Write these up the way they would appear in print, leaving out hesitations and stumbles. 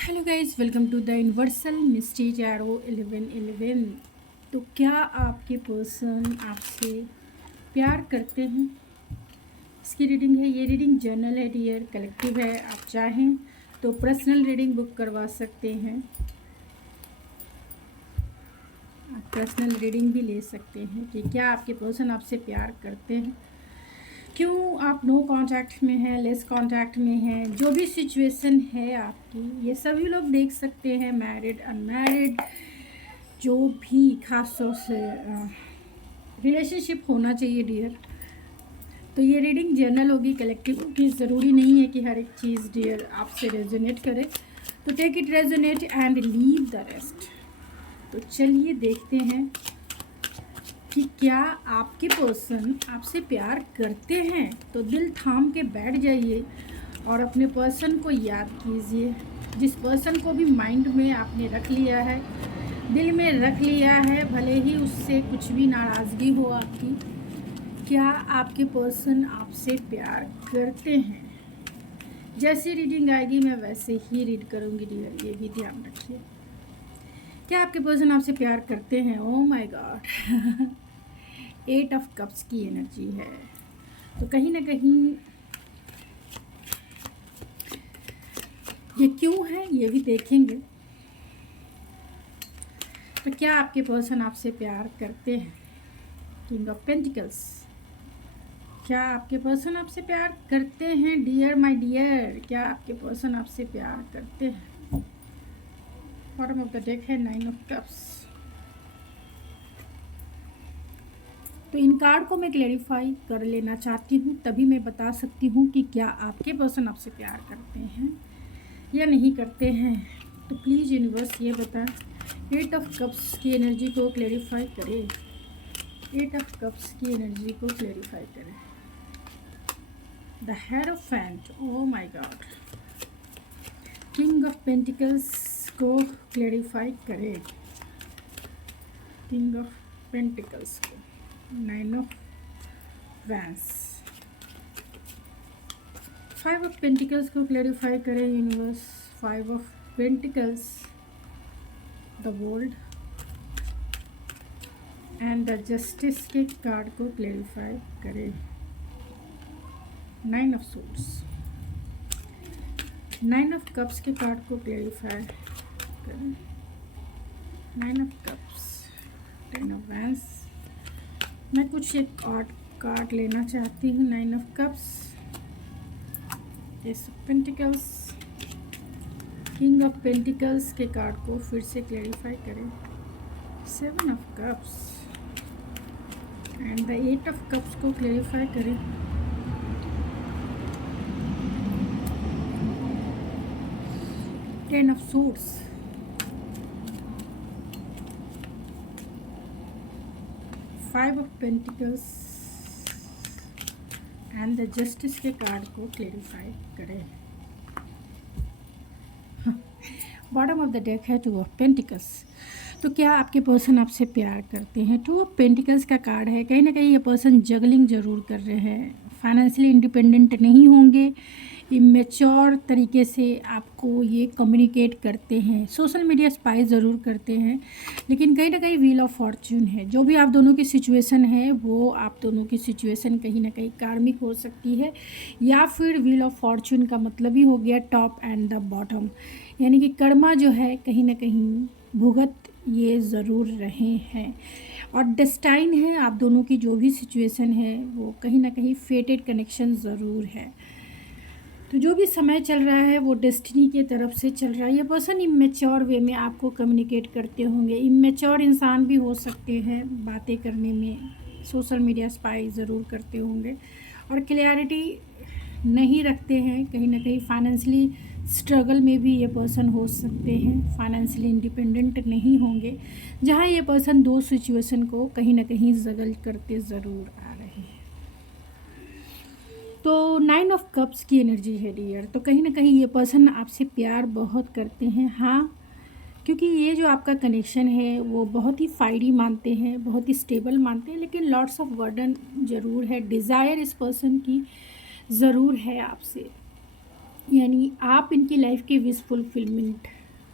Hello guys, welcome to the universal mystery tarot 1111। तो क्या आपके पर्सन आपसे प्यार करते हैं? इसकी रीडिंग है। ये रीडिंग जर्नल है डियर, कलेक्टिव है। आप चाहें तो पर्सनल रीडिंग बुक करवा सकते हैं। आप पर्सनल रीडिंग भी ले सकते हैं कि क्या आपके पर्सन आपसे प्यार करते हैं, क्यों आप नो कांटेक्ट में हैं, लेस कांटेक्ट में हैं। जो भी सिचुएशन है आपकी, ये सभी लोग देख सकते हैं, मैरिड अनमैरिड, जो भी खास तौर से रिलेशनशिप होना चाहिए डियर। तो ये रीडिंग जनरल होगी, कलेक्टिव होगी। ज़रूरी नहीं है कि हर एक चीज़ डियर आपसे रेजोनेट करे। तो take it resonate and leave the rest. तो चलिए देखते हैं कि क्या आपके पर्सन आपसे प्यार करते हैं। तो दिल थाम के बैठ जाइए और अपने पर्सन को याद कीजिए, जिस पर्सन को भी माइंड में आपने रख लिया है, दिल में रख लिया है, भले ही उससे कुछ भी नाराज़गी हो आपकी। क्या आपके पर्सन आपसे प्यार करते हैं? जैसी रीडिंग आएगी मैं वैसे ही रीड करूँगी डियर, ये भी ध्यान रखिए। क्या आपके पर्सन आपसे प्यार करते हैं? Oh my God 8 of cups की एनर्जी है। तो कहीं ना कहीं ये क्यों है ये भी देखेंगे। तो क्या आपके पर्सन आपसे प्यार करते हैं? King of pentacles. क्या आपके पर्सन आपसे प्यार करते हैं डियर माय डियर? क्या आपके पर्सन आपसे प्यार करते हैं? बॉटम ऑफ द डेक है 9 ऑफ कप्स। तो इन कार्ड को मैं क्लेरिफाई कर लेना चाहती हूँ, तभी मैं बता सकती हूँ कि क्या आपके पर्सन आपसे प्यार करते हैं या नहीं करते हैं। तो प्लीज़ यूनिवर्स ये बता, 8 ऑफ कप्स की एनर्जी को क्लेरिफाई करें। 8 ऑफ कप्स की एनर्जी को क्लेरिफाई करें। The hierophant, oh my God. King of pentacles को क्लेरिफाई करें। किंग ऑफ पेंटिकल्स को, 9 ऑफ वैंस। 5 ऑफ पेंटिकल्स को क्लेरिफाई करें universe. 5 of pentacles, the world and the justice के कार्ड को क्लेरिफाई करें। 9 ऑफ सोर्ड्स। 9 ऑफ कप्स के card को क्लेरिफाई करें। 9 ऑफ कप्स, 10 ऑफ वैंस। मैं कुछ एक और कार्ड लेना चाहती हूँ। 9 of cups, S of pentacles, king of pentacles के कार्ड को फिर से क्लेरिफाई करें। 7 of cups and the 8 of cups को क्लेरिफाई करें। Ten of swords, 5 of pentacles and the justice के कार्ड को क्लेरिफाई करें। बॉटम ऑफ द डेक है 2 ऑफ पेंटिकल्स। तो क्या आपके पर्सन आपसे प्यार करते हैं? 2 ऑफ पेंटिकल्स का कार्ड है। कहीं ना कहीं ये पर्सन जगलिंग ज़रूर कर रहे हैं, फाइनेंशियली इंडिपेंडेंट नहीं होंगे, इमेच्योर तरीके से आपको ये कम्युनिकेट करते हैं, सोशल मीडिया स्पाई ज़रूर करते हैं, लेकिन कहीं ना कहीं व्हील ऑफ फॉर्च्यून है। जो भी आप दोनों की सिचुएशन है, वो आप दोनों की सिचुएशन कहीं ना कहीं कार्मिक हो सकती है, या फिर व्हील ऑफ फॉर्च्यून का मतलब ही हो गया टॉप एंड द बॉटम, यानी कि कर्मा जो है कहीं ना कहीं भुगत ये ज़रूर रहे हैं। और डेस्टाइन है, आप दोनों की जो भी सिचुएशन है वो कहीं ना कहीं फेटेड कनेक्शन ज़रूर है। तो जो भी समय चल रहा है वो डेस्टिनी के तरफ से चल रहा है। ये पर्सन इमेच्योर वे में आपको कम्युनिकेट करते होंगे। इमेच्योर इंसान भी हो सकते हैं बातें करने में, सोशल मीडिया स्पाई ज़रूर करते होंगे और क्लियरिटी नहीं रखते हैं। कहीं ना कहीं फाइनेंशियली स्ट्रगल में भी ये पर्सन हो सकते हैं, फाइनेंशियली इंडिपेंडेंट नहीं होंगे, जहाँ ये पर्सन दो सिचुएशन को कहीं ना कहीं जगल करते ज़रूर आ रहे हैं। तो 9 ऑफ कप्स की एनर्जी है डियर। तो कहीं ना कहीं ये पर्सन आपसे प्यार बहुत करते हैं, हाँ, क्योंकि ये जो आपका कनेक्शन है वो बहुत ही फायरी मानते हैं, बहुत ही स्टेबल मानते हैं, लेकिन लॉट्स ऑफ बर्डन ज़रूर है, डिज़ायर इस पर्सन की ज़रूर है आपसे। यानी आप इनकी लाइफ के विश फुलफिलमेंट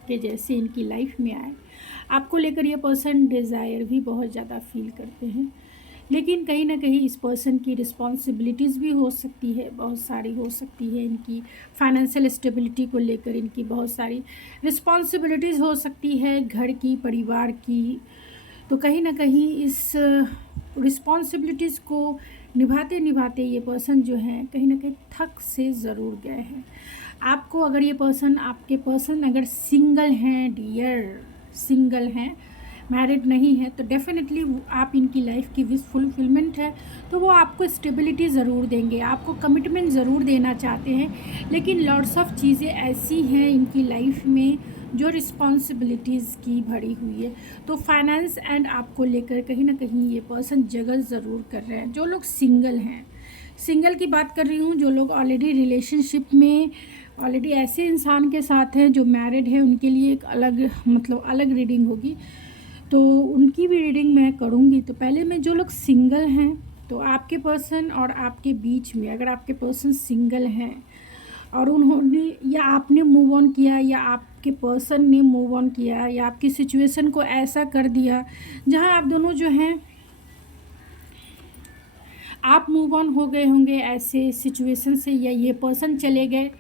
के जैसे इनकी लाइफ में आए। आपको लेकर ये पर्सन डिज़ायर भी बहुत ज़्यादा फील करते हैं, लेकिन कहीं ना कहीं इस पर्सन की रिस्पॉन्सिबिलिटीज़ भी हो सकती है, बहुत सारी हो सकती है। इनकी फाइनेंशियल स्टेबिलिटी को लेकर इनकी बहुत सारी रिस्पॉन्सिबिलिटीज़ हो सकती है, घर की, परिवार की। तो कहीं ना कहीं इस रिस्पॉन्सिबिलिटीज़ को निभाते निभाते ये पर्सन जो है कहीं ना कहीं थक से ज़रूर गए हैं। आपको अगर ये पर्सन, आपके पर्सन अगर सिंगल हैं डियर, सिंगल हैं, मैरिड नहीं है, तो डेफिनेटली आप इनकी लाइफ की विश फुलफिलमेंट है, तो वो आपको स्टेबिलिटी ज़रूर देंगे, आपको कमिटमेंट ज़रूर देना चाहते हैं। लेकिन लॉट्स ऑफ चीज़ें ऐसी हैं इनकी लाइफ में जो रिस्पॉन्सिबिलिटीज़ की भरी हुई है। तो फाइनेंस एंड आपको लेकर कहीं ना कहीं ये पर्सन जगल ज़रूर कर रहे हैं। जो लोग सिंगल हैं, सिंगल की बात कर रही हूँ, जो लोग ऑलरेडी रिलेशनशिप में, ऑलरेडी ऐसे इंसान के साथ हैं जो मैरिड है, उनके लिए एक अलग अलग रीडिंग होगी, तो उनकी भी रीडिंग मैं करूँगी। तो पहले में जो लोग सिंगल हैं, तो आपके पर्सन और आपके बीच में अगर आपके पर्सन सिंगल हैं और उन्होंने या आपने मूव ऑन किया या आपके पर्सन ने मूव ऑन किया या आपकी सिचुएशन को ऐसा कर दिया जहां आप दोनों जो हैं आप मूव ऑन हो गए होंगे ऐसे सिचुएशन से, या ये पर्सन चले गए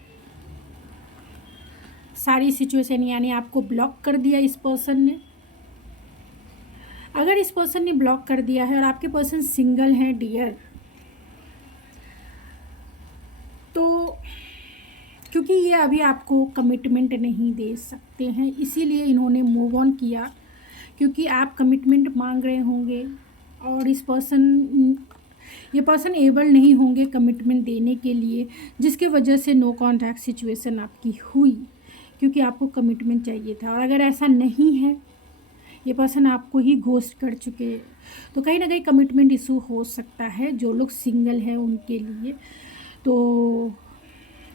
सारी सिचुएशन, यानी आपको ब्लॉक कर दिया इस पर्सन ने। अगर इस पर्सन ने ब्लॉक कर दिया है और आपके पर्सन सिंगल हैं डियर, तो क्योंकि ये अभी आपको कमिटमेंट नहीं दे सकते हैं, इसीलिए इन्होंने मूव ऑन किया, क्योंकि आप कमिटमेंट मांग रहे होंगे और ये पर्सन एबल नहीं होंगे कमिटमेंट देने के लिए, जिसके वजह से नो कॉन्टैक्ट सिचुएशन आपकी हुई, क्योंकि आपको कमिटमेंट चाहिए था। और अगर ऐसा नहीं है, ये पर्सन आपको ही घोस्ट कर चुके हैं, तो कहीं ना कहीं कमिटमेंट इशू हो सकता है जो लोग सिंगल हैं उनके लिए। तो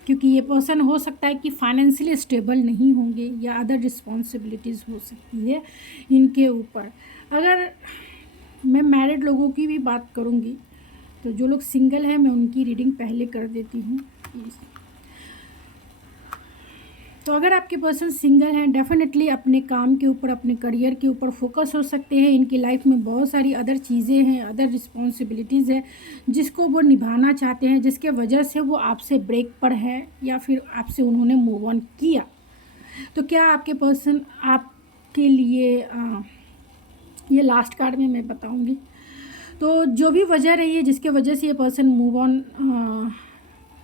क्योंकि ये पर्सन हो सकता है कि फाइनेंशियली स्टेबल नहीं होंगे या अदर रिस्पॉन्सिबिलिटीज़ हो सकती है इनके ऊपर। अगर मैं मैरिड लोगों की भी बात करूँगी, तो जो लोग सिंगल हैं मैं उनकी रीडिंग पहले कर देती हूँ। तो अगर आपके पर्सन सिंगल हैं, डेफिनेटली अपने काम के ऊपर, अपने करियर के ऊपर फोकस हो सकते हैं। इनकी लाइफ में बहुत सारी अदर चीज़ें हैं, अदर रिस्पॉन्सिबिलिटीज़ है जिसको वो निभाना चाहते हैं, जिसके वजह से वो आपसे ब्रेक पर है या फिर आपसे उन्होंने मूव ऑन किया। तो क्या आपके पर्सन आपके लिए ये लास्ट कार्ड में मैं बताऊंगी। तो जो भी वजह रही है जिसके वजह से ये पर्सन मूव ऑन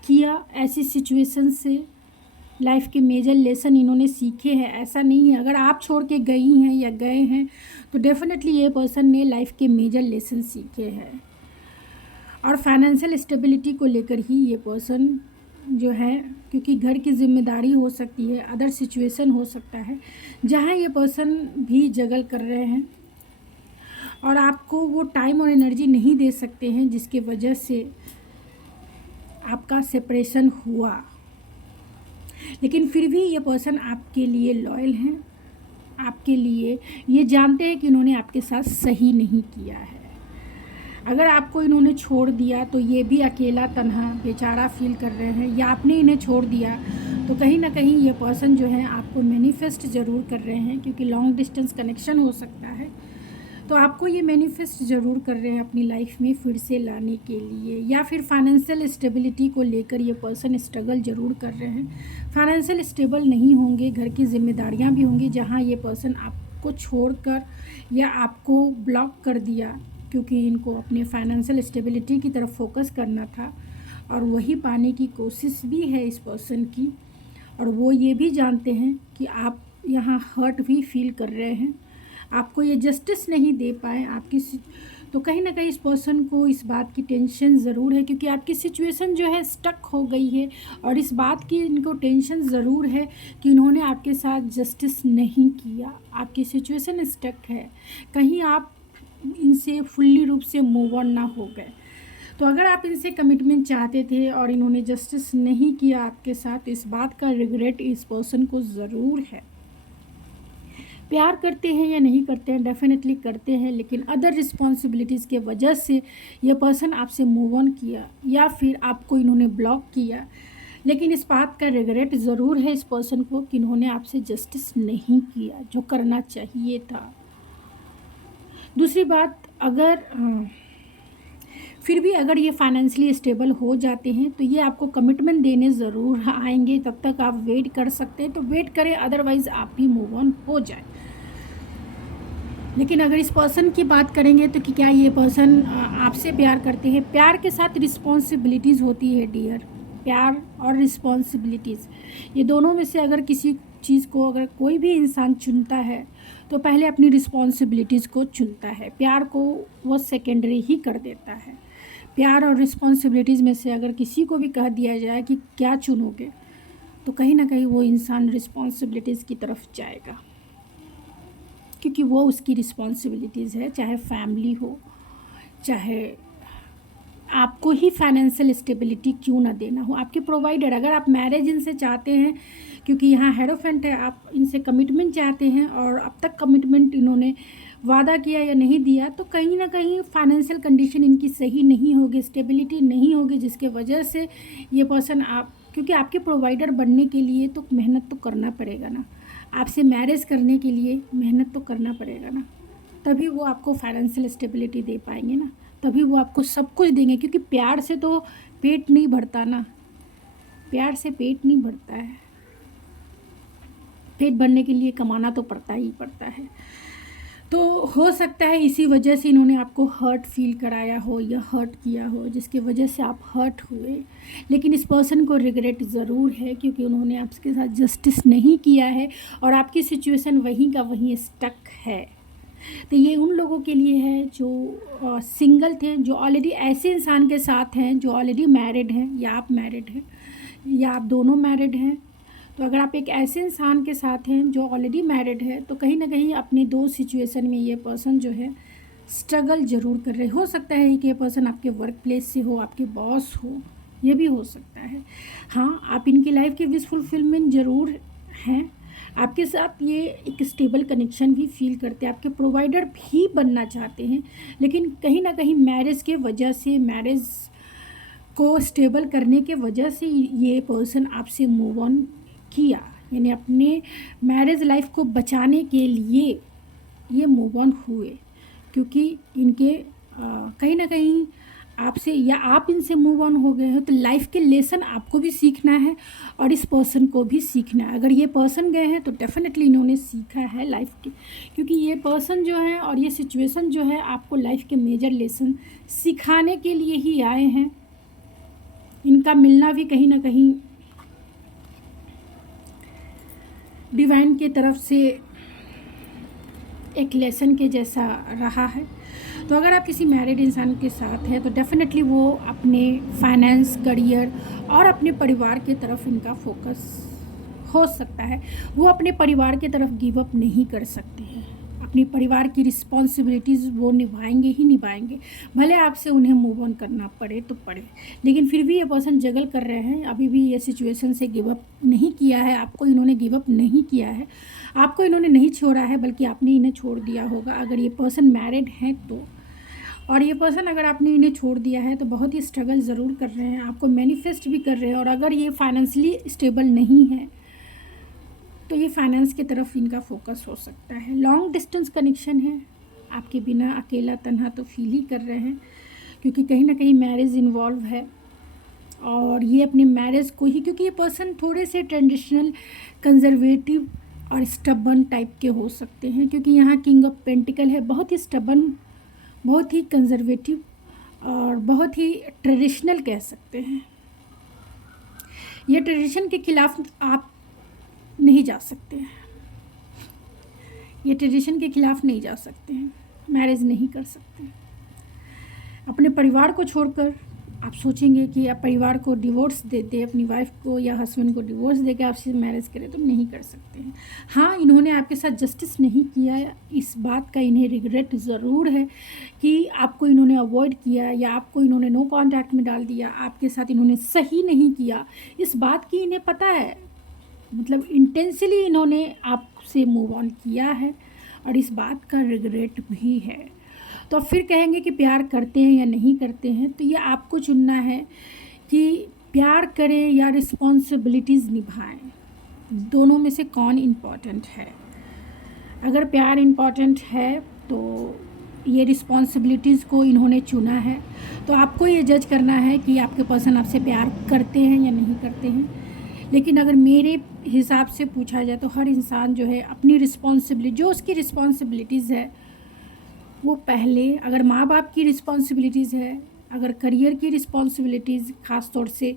किया ऐसी सिचुएशन से, लाइफ के मेजर लेसन इन्होंने सीखे हैं। ऐसा नहीं है अगर आप छोड़ के गई हैं या गए हैं, तो डेफिनेटली ये पर्सन ने लाइफ के मेजर लेसन सीखे हैं। और फाइनेंशियल स्टेबिलिटी को लेकर ही ये पर्सन जो है, क्योंकि घर की जिम्मेदारी हो सकती है, अदर सिचुएशन हो सकता है जहाँ ये पर्सन भी जगल कर रहे हैं और आपको वो टाइम और एनर्जी नहीं दे सकते हैं, जिसके वजह से आपका सेपरेशन हुआ। लेकिन फिर भी ये पर्सन आपके लिए लॉयल हैं, आपके लिए ये जानते हैं कि इन्होंने आपके साथ सही नहीं किया है। अगर आपको इन्होंने छोड़ दिया तो ये भी अकेला तन्हा बेचारा फील कर रहे हैं, या आपने इन्हें छोड़ दिया तो कहीं ना कहीं ये पर्सन जो है आपको मैनिफेस्ट ज़रूर कर रहे हैं, क्योंकि लॉन्ग डिस्टेंस कनेक्शन हो सकता है। तो आपको ये मैनिफेस्ट ज़रूर कर रहे हैं अपनी लाइफ में फिर से लाने के लिए, या फिर फाइनेंशियल स्टेबिलिटी को लेकर ये पर्सन स्ट्रगल ज़रूर कर रहे हैं। फाइनेंशियल स्टेबल नहीं होंगे, घर की जिम्मेदारियां भी होंगी जहां ये पर्सन आपको छोड़कर या आपको ब्लॉक कर दिया, क्योंकि इनको अपने फाइनेंशियल स्टेबिलिटी की तरफ फोकस करना था और वही पाने की कोशिश भी है इस पर्सन की। और वो ये भी जानते हैं कि आप यहाँ हर्ट भी फील कर रहे हैं, आपको ये जस्टिस नहीं दे पाए आपकी। तो कहीं ना कहीं इस पर्सन को इस बात की टेंशन ज़रूर है, क्योंकि आपकी सिचुएशन जो है स्टक हो गई है, और इस बात की इनको टेंशन ज़रूर है कि इन्होंने आपके साथ जस्टिस नहीं किया, आपकी सिचुएशन स्टक है, कहीं आप इनसे फुल्ली रूप से मूव ऑन ना हो गए। तो अगर आप इनसे कमिटमेंट चाहते थे और इन्होंने जस्टिस नहीं किया आपके साथ, तो इस बात का रिग्रेट इस पर्सन को ज़रूर है। प्यार करते हैं या नहीं करते हैं, डेफिनेटली करते हैं, लेकिन अदर रिस्पॉन्सिबिलिटीज़ के वजह से ये पर्सन आपसे मूव ऑन किया या फिर आपको इन्होंने ब्लॉक किया। लेकिन इस बात का रिग्रेट ज़रूर है इस पर्सन को कि इन्होंने आपसे जस्टिस नहीं किया जो करना चाहिए था। दूसरी बात, अगर फिर भी अगर ये फाइनेंशियली स्टेबल हो जाते हैं तो ये आपको कमिटमेंट देने ज़रूर आएंगे। तब तक आप वेट कर सकते हैं तो वेट करें, अदरवाइज़ आप भी मूव ऑन हो जाए। लेकिन अगर इस पर्सन की बात करेंगे तो कि क्या ये पर्सन आपसे प्यार करते हैं। प्यार के साथ रिस्पॉन्सिबिलिटीज़ होती है डियर। प्यार और रिस्पॉन्सिबिलिटीज़, ये दोनों में से अगर किसी चीज़ को अगर कोई भी इंसान चुनता है तो पहले अपनी रिस्पॉन्सिबिलिटीज़ को चुनता है, प्यार को वो सेकेंडरी ही कर देता है। प्यार और रिस्पॉन्सिबिलिटीज़ में से अगर किसी को भी कह दिया जाए कि क्या चुनोगे, तो कहीं ना कहीं वो इंसान रिस्पॉन्सिबिलिटीज़ की तरफ जाएगा, क्योंकि वो उसकी रिस्पॉन्सिबिलिटीज़ है। चाहे फैमिली हो, चाहे आपको ही फाइनेंशियल स्टेबिलिटी क्यों ना देना हो, आपके प्रोवाइडर। अगर आप मैरिज इनसे चाहते हैं, क्योंकि यहाँ हेरोफेंट है, आप इनसे कमिटमेंट चाहते हैं और अब तक कमिटमेंट इन्होंने वादा किया या नहीं दिया, तो कहीं ना कहीं फाइनेंशियल कंडीशन इनकी सही नहीं होगी, स्टेबिलिटी नहीं होगी, जिसके वजह से ये पर्सन क्योंकि आपके प्रोवाइडर बनने के लिए तो मेहनत तो करना पड़ेगा ना, आपसे मैरिज करने के लिए मेहनत तो करना पड़ेगा ना, तभी वो आपको फाइनेंशियल स्टेबिलिटी दे पाएंगे ना, तभी वो आपको सब कुछ देंगे। क्योंकि प्यार से तो पेट नहीं भरता ना, प्यार से पेट नहीं भरता है, पेट भरने के लिए कमाना तो पड़ता ही पड़ता है। तो हो सकता है इसी वजह से इन्होंने आपको हर्ट फील कराया हो या हर्ट किया हो, जिसकी वजह से आप हर्ट हुए। लेकिन इस पर्सन को रिग्रेट ज़रूर है, क्योंकि उन्होंने आपके साथ जस्टिस नहीं किया है और आपकी सिचुएशन वहीं का वहीं स्टक है। तो ये उन लोगों के लिए है जो सिंगल थे, जो ऑलरेडी ऐसे इंसान के साथ हैं जो ऑलरेडी मैरिड हैं, या आप मैरिड हैं या आप दोनों मैरिड हैं। तो अगर आप एक ऐसे इंसान के साथ हैं जो ऑलरेडी मैरिड है, तो कहीं ना कहीं अपनी दो सिचुएशन में ये पर्सन जो है स्ट्रगल ज़रूर कर रहे। हो सकता है कि ये पर्सन आपके वर्क प्लेस से हो, आपके बॉस हो, ये भी हो सकता है। हाँ, आप इनकी लाइफ के विश फुलफिलमेंट ज़रूर हैं, आपके साथ ये एक स्टेबल कनेक्शन भी फील करते हैं, आपके प्रोवाइडर भी बनना चाहते हैं। लेकिन कहीं ना कहीं मैरिज के वजह से, मैरिज को स्टेबल करने के वजह से ये पर्सन आपसे मूव ऑन किया, यानी अपने मैरिज लाइफ को बचाने के लिए ये मूव ऑन हुए। क्योंकि इनके कहीं ना कहीं आपसे या आप इनसे मूव ऑन हो गए हो, तो लाइफ के लेसन आपको भी सीखना है और इस पर्सन को भी सीखना है। अगर ये पर्सन गए हैं तो डेफिनेटली इन्होंने सीखा है लाइफ के, क्योंकि ये पर्सन जो है और ये सिचुएशन जो है आपको लाइफ के मेजर लेसन सिखाने के लिए ही आए हैं। इनका मिलना भी कहीं ना कहीं डिवाइन के तरफ से एक लेसन के जैसा रहा है। तो अगर आप किसी मैरिड इंसान के साथ हैं तो डेफिनेटली वो अपने फाइनेंस, करियर और अपने परिवार के तरफ इनका फोकस हो सकता है। वो अपने परिवार के तरफ गिव अप नहीं कर सकते हैं, अपनी परिवार की रिस्पॉन्सिबिलिटीज़ वो निभाएंगे ही निभाएंगे, भले आपसे उन्हें मूव ऑन करना पड़े तो पड़े। लेकिन फिर भी ये पर्सन जगल कर रहे हैं, अभी भी ये सिचुएशन से गिव अप नहीं किया है। आपको इन्होंने गिव अप नहीं किया है, आपको इन्होंने नहीं छोड़ा है, बल्कि आपने इन्हें छोड़ दिया होगा अगर ये पर्सन मैरिड हैं तो। और ये पर्सन अगर आपने इन्हें छोड़ दिया है तो बहुत ही स्ट्रगल ज़रूर कर रहे हैं, आपको मैनिफेस्ट भी कर रहे हैं। और अगर ये फाइनेंशियली स्टेबल नहीं है तो ये फाइनेंस की तरफ इनका फोकस हो सकता है। लॉन्ग डिस्टेंस कनेक्शन है, आपके बिना अकेला तन्हा तो फील ही कर रहे हैं, क्योंकि कहीं ना कहीं मैरिज इन्वॉल्व है। और ये अपने मैरिज को ही, क्योंकि ये पर्सन थोड़े से ट्रेडिशनल, कंजर्वेटिव और स्टबन टाइप के हो सकते हैं, क्योंकि यहाँ किंग ऑफ पेंटिकल है, बहुत ही स्टबन, बहुत ही कंजर्वेटिव और बहुत ही ट्रेडिशनल कह सकते हैं। ये ट्रेडिशन के खिलाफ आप नहीं जा सकते हैं, ये ट्रेडिशन के खिलाफ नहीं जा सकते हैं, मैरिज नहीं कर सकते। अपने परिवार को छोड़कर आप सोचेंगे कि आप परिवार को डिवोर्स देते, अपनी वाइफ को या हस्बैंड को डिवोर्स देकर आपसे मैरिज करें, तो नहीं कर सकते हैं। हाँ, इन्होंने आपके साथ जस्टिस नहीं किया, इस बात का इन्हें रिग्रेट ज़रूर है कि आपको इन्होंने अवॉइड किया या आपको इन्होंने नो कॉन्टैक्ट में डाल दिया, आपके साथ इन्होंने सही नहीं किया, इस बात की इन्हें पता है। मतलब इंटेंसली इन्होंने आपसे मूव ऑन किया है और इस बात का रिग्रेट भी है। तो फिर कहेंगे कि प्यार करते हैं या नहीं करते हैं, तो ये आपको चुनना है कि प्यार करें या रिस्पॉन्सिबिलिटीज़ निभाएं, दोनों में से कौन इम्पॉर्टेंट है? अगर प्यार इम्पॉर्टेंट है तो ये रिस्पॉन्सिबिलिटीज़ को इन्होंने चुना है, तो आपको ये जज करना है कि आपके पर्सन आपसे प्यार करते हैं या नहीं करते हैं। लेकिन अगर मेरे हिसाब से पूछा जाए तो हर इंसान जो है अपनी रिस्पॉन्सिबिलिटी, जो उसकी रिस्पॉन्सिबिलिटीज़ है वो पहले, अगर माँ बाप की रिस्पॉन्सिबिलिटीज़ है, अगर करियर की रिस्पॉन्सिबिलिटीज़, ख़ास तौर से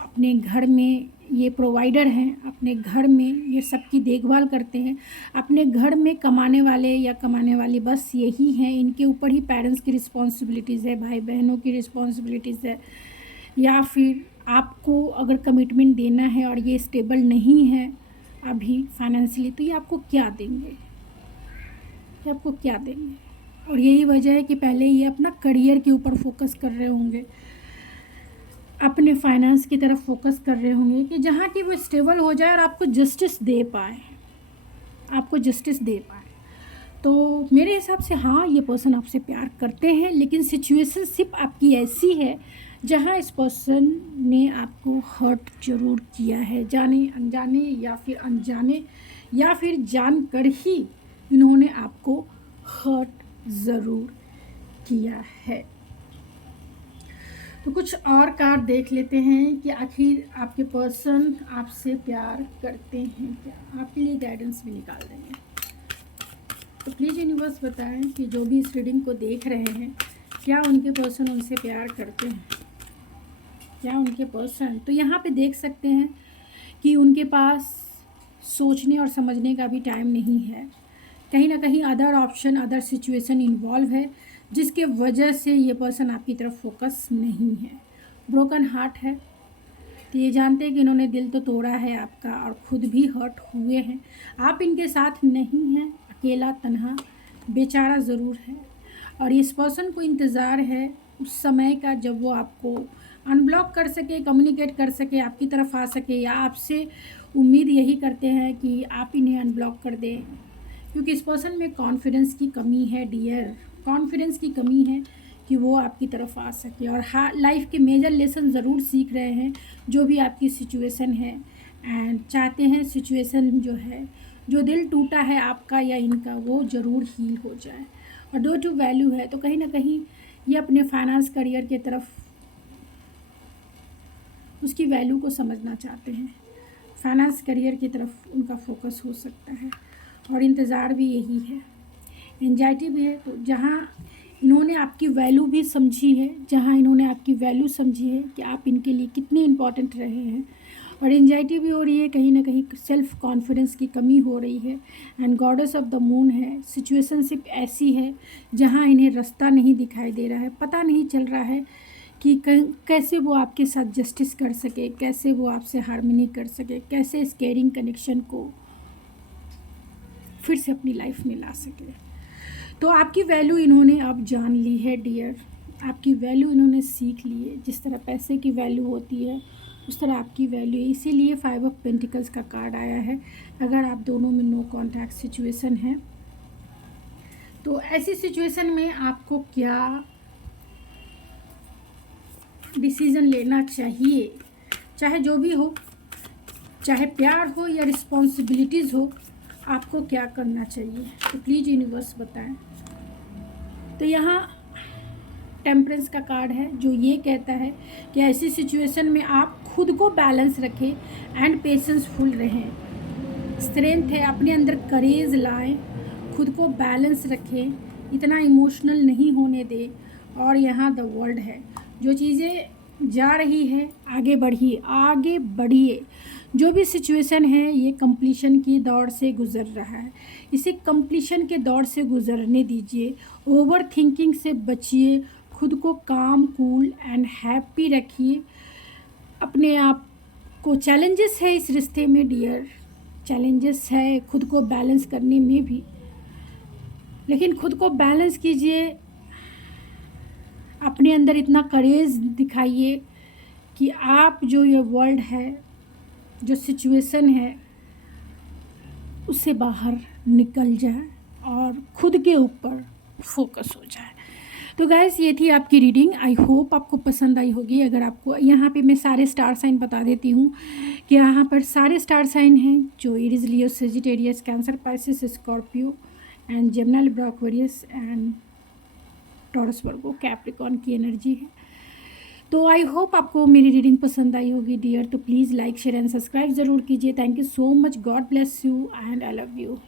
अपने घर में ये प्रोवाइडर हैं, अपने घर में ये सबकी देखभाल करते हैं, अपने घर में कमाने वाले या कमाने वाली बस यही हैं, इनके ऊपर ही पेरेंट्स की रिस्पॉन्सिबिलिटीज़ है, भाई बहनों की रिस्पॉन्सिबिलिटीज़ है, या फिर आपको अगर कमिटमेंट देना है और ये स्टेबल नहीं है अभी फाइनेंशियली, तो ये आपको क्या देंगे, ये आपको क्या देंगे? और यही वजह है कि पहले ये अपना करियर के ऊपर फोकस कर रहे होंगे, अपने फाइनेंस की तरफ फोकस कर रहे होंगे कि जहाँ की वो स्टेबल हो जाए और आपको जस्टिस दे पाए, आपको जस्टिस दे पाए। तो मेरे हिसाब से हाँ, ये पर्सन आपसे प्यार करते हैं, लेकिन सिचुएशनशिप आपकी ऐसी है जहाँ इस पर्सन ने आपको हर्ट ज़रूर किया है, जाने अनजाने या फिर अनजाने या फिर जानकर ही इन्होंने आपको हर्ट ज़रूर किया है। तो कुछ और कार्ड देख लेते हैं कि आखिर आपके पर्सन आपसे प्यार करते हैं क्या। आपके लिए गाइडेंस भी निकाल देंगे। तो प्लीज़ यूनिवर्स बताएं कि जो भी इस रीडिंग को देख रहे हैं, क्या उनके पर्सन उनसे प्यार करते हैं, क्या उनके पर्सन। तो यहाँ पे देख सकते हैं कि उनके पास सोचने और समझने का भी टाइम नहीं है, कहीं ना कहीं other option, other situation involve है, जिसके वजह से ये पर्सन आपकी तरफ फोकस नहीं है। ब्रोकन हार्ट है, तो ये जानते हैं कि इन्होंने दिल तो तोड़ा है आपका और ख़ुद भी हर्ट हुए हैं। आप इनके साथ नहीं हैं, अकेला तन्हा बेचारा ज़रूर है, और इस पर्सन को इंतज़ार है उस समय का जब वो आपको अनब्लॉक कर सके, कम्युनिकेट कर सके, आपकी तरफ आ सके, या आपसे उम्मीद यही करते हैं कि आप इन्हें अनब्लॉक कर दें, क्योंकि इस पर्सन में कॉन्फिडेंस की कमी है डियर, कॉन्फिडेंस की कमी है कि वो आपकी तरफ आ सके। और लाइफ के मेजर लेसन ज़रूर सीख रहे हैं जो भी आपकी सिचुएशन है, एंड चाहते हैं सिचुएशन जो है, जो दिल टूटा है आपका या इनका, वो ज़रूर हील हो जाए। और 2 टू वैल्यू है, तो कहीं ना कहीं ये अपने फाइनेंस करियर के तरफ उसकी वैल्यू को समझना चाहते हैं, फाइनेंस करियर की तरफ उनका फोकस हो सकता है, और इंतज़ार भी यही है, एंजाइटी भी है। तो जहाँ इन्होंने आपकी वैल्यू भी समझी है, जहाँ इन्होंने आपकी वैल्यू समझी है कि आप इनके लिए कितने इम्पॉर्टेंट रहे हैं, और एंजाइटी भी हो रही है, कहीं ना कहीं सेल्फ कॉन्फिडेंस की कमी हो रही है, and goddess of the moon है। सिचुएशनशिप ऐसी है जहाँ इन्हें रास्ता नहीं दिखाई दे रहा है, पता नहीं चल रहा है कि कैसे वो आपके साथ जस्टिस कर सके, कैसे वो आपसे हार्मनी कर सके, कैसे इस केयरिंग कनेक्शन को फिर से अपनी लाइफ में ला सके। तो आपकी वैल्यू इन्होंने अब जान ली है डियर, आपकी वैल्यू इन्होंने सीख ली है। जिस तरह पैसे की वैल्यू होती है उस तरह आपकी वैल्यू है, इसीलिए 5 ऑफ पेंटिकल्स का कार्ड आया है। अगर आप दोनों में नो कॉन्टैक्ट सिचुएशन है, तो ऐसी सिचुएशन में आपको क्या डिसीज़न लेना चाहिए, चाहे जो भी हो, चाहे प्यार हो या रिस्पॉन्सिबिलिटीज़ हो, आपको क्या करना चाहिए। तो प्लीज़ यूनिवर्स बताएं। तो यहाँ टेम्परेंस का कार्ड है जो ये कहता है कि ऐसी सिचुएशन में आप खुद को बैलेंस रखें एंड पेशेंसफुल रहें। स्ट्रेंथ है, अपने अंदर करेज लाएं, खुद को बैलेंस रखें, इतना इमोशनल नहीं होने दें। और यहाँ द वर्ल्ड है, जो चीज़ें जा रही है आगे बढ़िए, आगे बढ़िए। जो भी सिचुएशन है ये कंप्लीशन की दौड़ से गुज़र रहा है, इसे कंप्लीशन के दौर से गुज़रने दीजिए। ओवर थिंकिंग से बचिए, खुद को काम, कूल एंड हैप्पी रखिए। अपने आप को चैलेंजेस है इस रिश्ते में डियर, चैलेंजेस है खुद को बैलेंस करने में भी, लेकिन खुद को बैलेंस कीजिए, अपने अंदर इतना करेज दिखाइए कि आप जो ये वर्ल्ड है, जो सिचुएशन है, उससे बाहर निकल जाए और खुद के ऊपर फोकस हो जाए। तो गाइस ये थी आपकी रीडिंग। आई होप आपको पसंद आई होगी। अगर आपको, यहाँ पे मैं सारे स्टार साइन बता देती हूँ कि यहाँ पर सारे स्टार साइन हैं जो Aries, Leo, Sagittarius, cancer, Pisces, Scorpio and Gemini, Libra, Aquarius and taurus, Virgo, Capricorn की एनर्जी है। तो आई होप आपको मेरी रीडिंग पसंद आई होगी डियर। तो please like, share and subscribe ज़रूर कीजिए। Thank you so much. God bless you and I love you.